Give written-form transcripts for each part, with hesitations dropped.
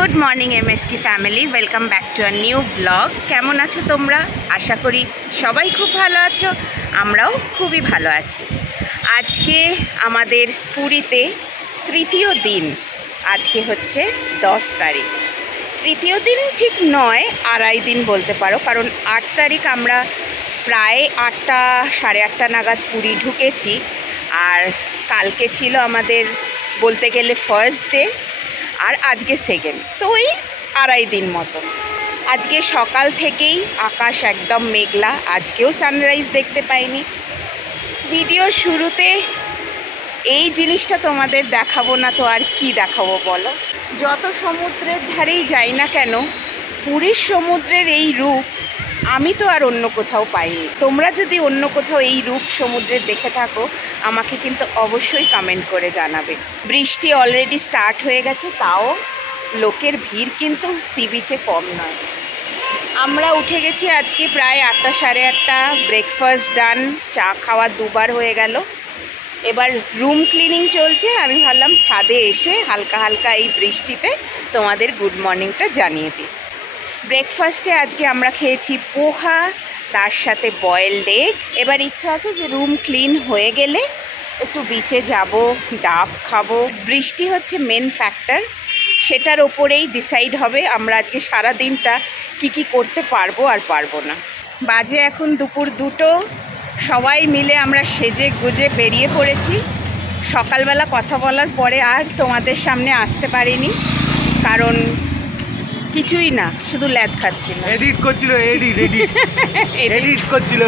Good morning এমএসকি family, welcome back to a new blog. কেমন আছো তোমরা? আশা করি সবাই খুব ভালো আছো, আমরাও খুবই ভালো আছি। আজকে আমাদের পুরীতে তৃতীয় দিন। আজকে হচ্ছে 10 তারিখ। তৃতীয় দিন ঠিক নয়, আড়াই দিন বলতে পারো, কারণ 8 তারিখ আমরা প্রায় 8টা সাড়ে 8টা নাগাদ পুরী ঢুকেছি। আর কালকে ছিল আমাদের বলতে গেলে ফার্স্ট ডে, আর আজকে সেকেন্ড, তো ওই আড়াই দিন মতো। আজকে সকাল থেকেই আকাশ একদম মেঘলা, আজকেও সানরাইজ দেখতে পাইনি। ভিডিও শুরুতে এই জিনিসটা তোমাদের দেখাবো না তো আর কি দেখাবো বলো? যত সমুদ্রের ধারেই যাই না কেন, পুরীর সমুদ্রের এই রূপ আমি তো আর অন্য কোথাও পাইনি। তোমরা যদি অন্য কোথাও এই রূপ সমুদ্রের দেখে থাকো, আমাকে কিন্তু অবশ্যই কমেন্ট করে জানাবে। বৃষ্টি অলরেডি স্টার্ট হয়ে গেছে, তাও লোকের ভিড় কিন্তু সি বিচে কম নয়। আমরা উঠে গেছি আজকে প্রায় 8টা সাড়ে 8টা, ব্রেকফাস্ট ডান, চা খাওয়া দুবার হয়ে গেল। এবার রুম ক্লিনিং চলছে। আমি ভাবলাম ছাদে এসে হালকা হালকা এই বৃষ্টিতে তোমাদের গুড মর্নিংটা জানিয়ে দিই। ব্রেকফাস্টে আজকে আমরা খেয়েছি পোহা, তার সাথে বয়েলড এগ। এবার ইচ্ছা আছে যে রুম ক্লিন হয়ে গেলে একটু বিচে যাব, ডাব খাবো। বৃষ্টি হচ্ছে মেন ফ্যাক্টর, সেটার ওপরেই ডিসাইড হবে আমরা আজকে সারা দিনটা কি করতে পারবো আর পারবো না। বাজে এখন দুপুর 2টো, সবাই মিলে আমরা সেজে গুজে বেরিয়ে পড়েছি। সকালবেলা কথা বলার পরে আর তোমাদের সামনে আসতে পারিনি, কারণ কিছুই না, শুধু ল্যাদ খাচ্ছিল, এডিট করছিল, এডিট করছিল।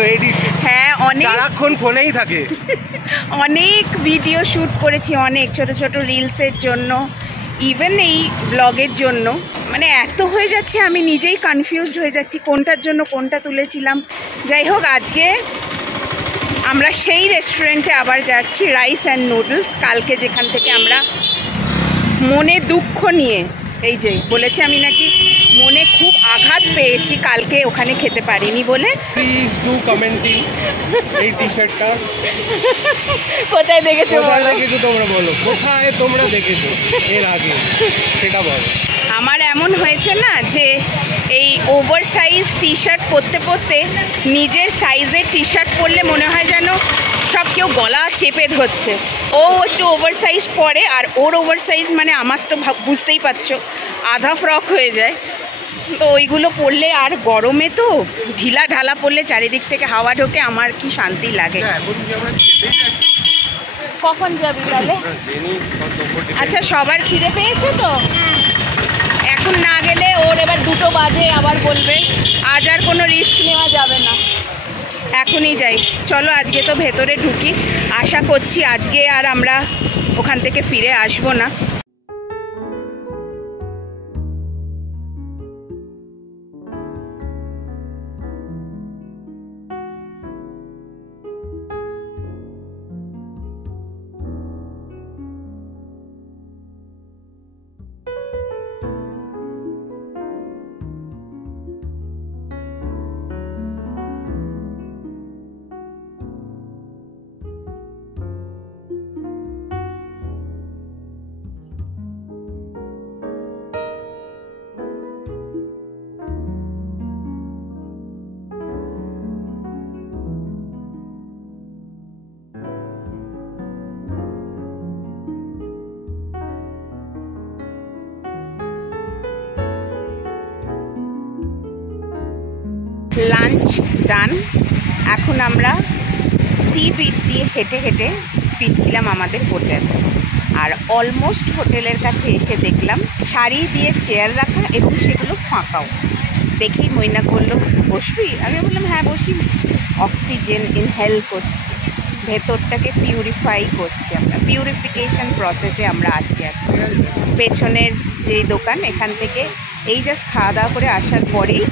হ্যাঁ, সারাক্ষণ ফোনেই থাকে। অনেক ভিডিও শ্যুট করেছি, অনেক ছোট ছোট রিলসের জন্য, ইভেন এই ব্লগের জন্য। মানে এত হয়ে যাচ্ছে, আমি নিজেই কনফিউজড হয়ে যাচ্ছি কোনটার জন্য কোনটা তুলেছিলাম। যাই হোক, আজকে আমরা সেই রেস্টুরেন্টে আবার যাচ্ছি, রাইস অ্যান্ড নুডলস। কালকে যেখান থেকে আমরা মনে দুঃখ নিয়ে, এই যে বলেছি আমি নাকি মনে খুব আঘাত পেয়েছি কালকে ওখানে খেতে পারিনি বলে। প্লিজ ডু কমেন্টিং এই টি-শার্টটা কোথায় দেখেছো বলো? তোমরা বলো, কোথায় তোমরা দেখেছো এর আগে সেটা বলো। আমার এমন হয়েছে না যে এই ওভার সাইজ টি শার্ট পরতে পরতে নিজের সাইজের টি শার্ট পরলে মনে হয় যেন সব কেউ গলা চেপে ধরছে। ও একটু ওভার সাইজ পরে, আর ওর ওভার সাইজ মানে আমার তো বুঝতেই পারছো আধা ফ্রক হয়ে যায়। তো ওইগুলো পরলে, আর গরমে তো ঢিলা ঢালা পরলে চারিদিক থেকে হাওয়া ঢোকে, আমার কি শান্তি লাগে। কখন যাবি তাহলে? আচ্ছা, সবার খিদে পেয়েছে তো? এখন না গেলে ওর এবার 2টো বাজে, আবার বলবে। আজ আর কোনো রিস্ক নেওয়া যাবে না, এখনই যাই। চলো আজকে তো ভেতরে ঢুকি, আশা করছি আজকে আর আমরা ওখান থেকে ফিরে আসবো না। লাঞ্চ ডান। এখন আমরা সি বিচ দিয়ে হেঁটে হেঁটে ফিরছিলাম আমাদের হোটেল, আর অলমোস্ট হোটেলের কাছে এসে দেখলাম সারি দিয়ে চেয়ার রাখা এবং সেগুলো ফাঁকাও। দেখেই মৈনাক বললো, বসবি? আমি বললাম হ্যাঁ বসি। অক্সিজেন ইনহেল করছি, ভেতরটাকে পিউরিফাই করছি, আমরা পিউরিফিকেশন প্রসেসে আমরা আছি। আর পেছনের যেই দোকান, এখান থেকে এই জাস্ট খাওয়া দাওয়া করে আসার পরেই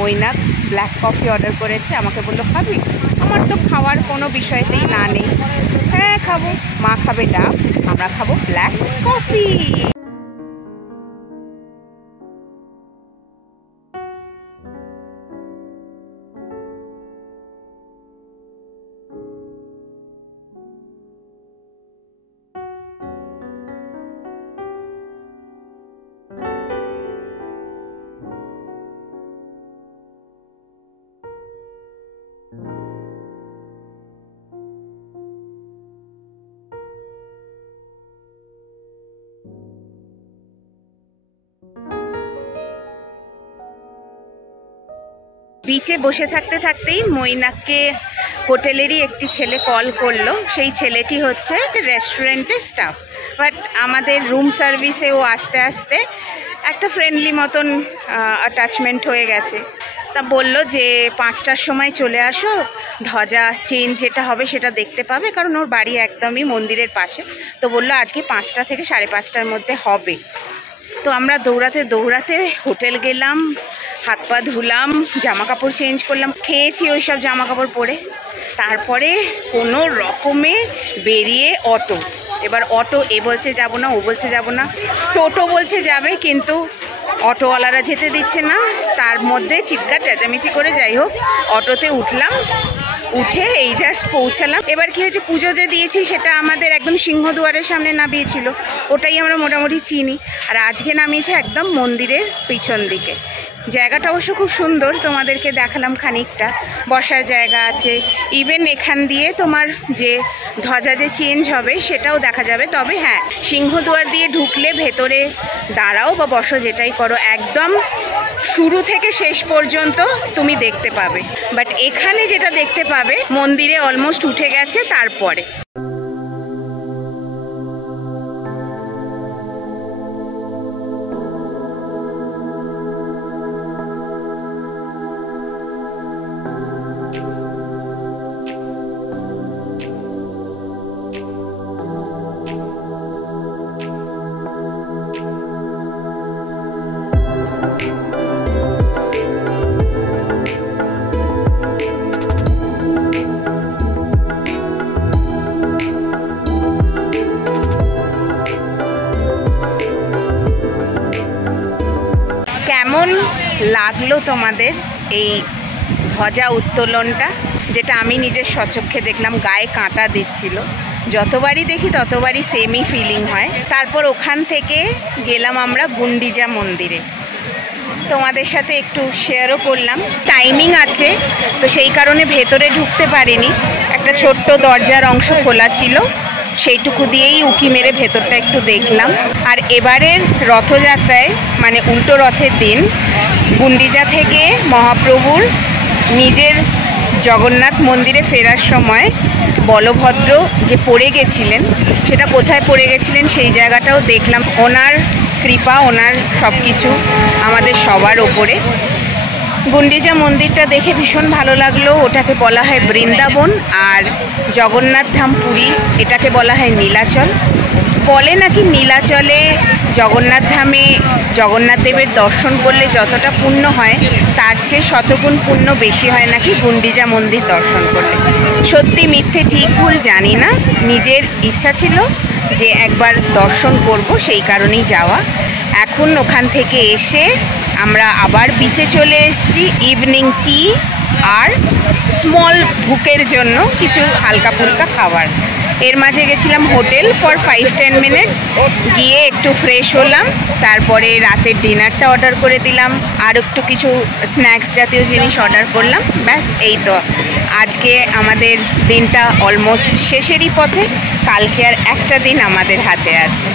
মৈনাক ব্ল্যাক কফি অর্ডার করেছে। আমাকে বললো খাবি? আমার তো খাওয়ার কোনো বিষয়তেই না নেই। হ্যাঁ খাবো। মা খাবে ডাব, আমরা খাবো ব্ল্যাক কফি। বিচে বসে থাকতে থাকতেই মৈনাককে হোটেলেরই একটি ছেলে কল করলো। সেই ছেলেটি হচ্ছে রেস্টুরেন্টের স্টাফ, বাট আমাদের রুম সার্ভিসে ও আস্তে আস্তে একটা ফ্রেন্ডলি মতন অ্যাটাচমেন্ট হয়ে গেছে। তা বললো যে 5টার সময় চলে আসো, ধ্বজা চেঞ্জ যেটা হবে সেটা দেখতে পাবে, কারণ ওর বাড়ি একদমই মন্দিরের পাশে। তো বললো আজকে 5টা থেকে 5:30টার মধ্যে হবে। তো আমরা দৌড়াতে দৌড়াতে হোটেল গেলাম, হাত পা ধুলাম, জামা কাপড় চেঞ্জ করলাম, খেয়েছি ওই সব জামা কাপড় পরে। তারপরে কোনো রকমে বেরিয়ে অটো, এবার অটো এ বলছে যাব না, ও বলছে যাব না, টোটো বলছে যাবে, কিন্তু অটোওয়ালারা যেতে দিচ্ছে না। তার মধ্যে চিৎকার চেঁচামেচি করে যাই হোক অটোতে উঠলাম, উঠে এই জাস্ট পৌঁছালাম। এবার কি হয়েছে, পুজো যে দিয়েছি সেটা আমাদের একদম সিংহদুয়ারের সামনে নামিয়েছিল, ওটাই আমরা মোটামুটি চিনি। আর আজকে নামিয়েছে একদম মন্দিরের পিছন দিকে। জায়গাটা অবশ্য খুব সুন্দর, তোমাদেরকে দেখালাম খানিকটা, বসার জায়গা আছে। ইভেন এখান দিয়ে তোমার যে ধ্বজা যে চেঞ্জ হবে সেটাও দেখা যাবে। তবে হ্যাঁ, সিংহদুয়ার দিয়ে ঢুকলে ভেতরে দাঁড়াও বা বসো যেটাই করো, একদম শুরু থেকে শেষ পর্যন্ত তুমি দেখতে পাবে। বাট এখানে যেটা দেখতে পাবে, মন্দিরে অলমোস্ট উঠে গেছে তারপরে। কেমন লাগলো তোমাদের এই ধ্বজা উত্তোলনটা, যেটা আমি নিজের স্বচক্ষে দেখলাম? গায়ে কাঁটা দিচ্ছিল, যতবারই দেখি ততবারই সেমই ফিলিং হয়। তারপর ওখান থেকে গেলাম আমরা গুন্ডিজা মন্দিরে, তোমাদের সাথে একটু শেয়ারও করলাম। টাইমিং আছে তো সেই কারণে ভেতরে ঢুকতে পারিনি, একটা ছোট্ট দরজার অংশ খোলা ছিল, সেইটুকু দিয়েই উঁকি মেরে ভেতরটা একটু দেখলাম। আর এবারের রথযাত্রায়, মানে উল্টো রথের দিন, গুন্ডিজা থেকে মহাপ্রভুর নিজের জগন্নাথ মন্দিরে ফেরার সময় বলভদ্র যে পড়ে গেছিলেন, সেটা কোথায় পড়ে গেছিলেন সেই জায়গাটাও দেখলাম। ওনার কৃপা, ওনার সব কিছু আমাদের সবার ওপরে। গুন্ডিজা মন্দিরটা দেখে ভীষণ ভালো লাগলো। ওটাকে বলা হয় বৃন্দাবন, আর জগন্নাথ ধাম পুরী এটাকে বলা হয় নীলাচল। বলে নাকি নীলাচলে জগন্নাথ ধামে জগন্নাথ দেবের দর্শন করলে যতটা পুণ্য হয়, তার চেয়ে শতগুণ পুণ্য বেশি হয় নাকি গুন্ডিজা মন্দির দর্শন করলে। সত্যি মিথ্যে ঠিক ভুল জানি না, নিজের ইচ্ছা ছিল যে একবার দর্শন করব, সেই কারণেই যাওয়া। এখন ওখান থেকে এসে আমরা আবার বিচে চলে এসেছি ইভিনিং টি আর স্মল ভুকের জন্য কিছু হালকা ফুলকা খাবার। এর মাঝে গেছিলাম হোটেল ফর 5-10 মিনিটস, গিয়ে একটু ফ্রেশ হলাম, তারপরে রাতের ডিনারটা অর্ডার করে দিলাম, আর একটু কিছু স্ন্যাক্স জাতীয় জিনিস অর্ডার করলাম। ব্যাস এই তো, আজকে আমাদের দিনটা অলমোস্ট শেষেরই পথে। কালকে আর একটা দিন আমাদের হাতে আছে।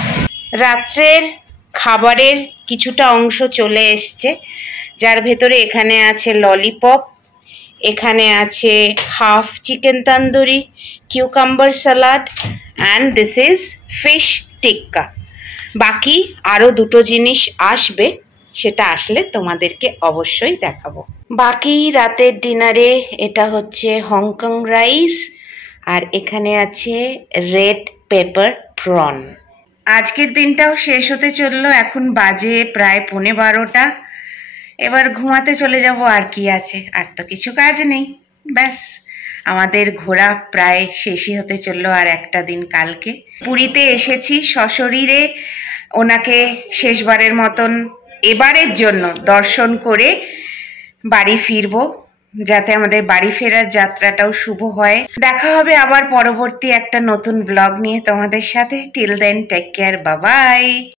রাত্রের খাবারের কিছুটা অংশ চলে এসছে, যার ভেতরে এখানে আছে ললিপপ, এখানে আছে half chicken tandoori, cucumber salad, and this is fish tikka. বাকি আরও দুটো জিনিস আসবে, সেটা আসলে তোমাদেরকে অবশ্যই দেখাবো। বাকি রাতের ডিনারে এটা হচ্ছে হংকং রাইস, আর এখানে আছে রেড পেপার প্রন। আজকের দিনটাও শেষ হতে চললো, এখন বাজে প্রায় 11:15। এবার ঘুমাতে চলে যাব, আর কি আছে, আর তো কিছু কাজ নেই। ব্যাস আমাদের ঘোরা প্রায় শেষই হতে চললো, আর একটা দিন কালকে। পুরীতে এসেছি সশরীরে ওনাকে শেষবারের মতন এবারের জন্য দর্শন করে বাড়ি ফিরবো, যাতে আমাদের বাড়ি ফেরার যাত্রাটাও শুভ হয়। দেখা হবে আবার পরবর্তী একটা নতুন ব্লগ নিয়ে তোমাদের সাথে। Till then take care, bye by.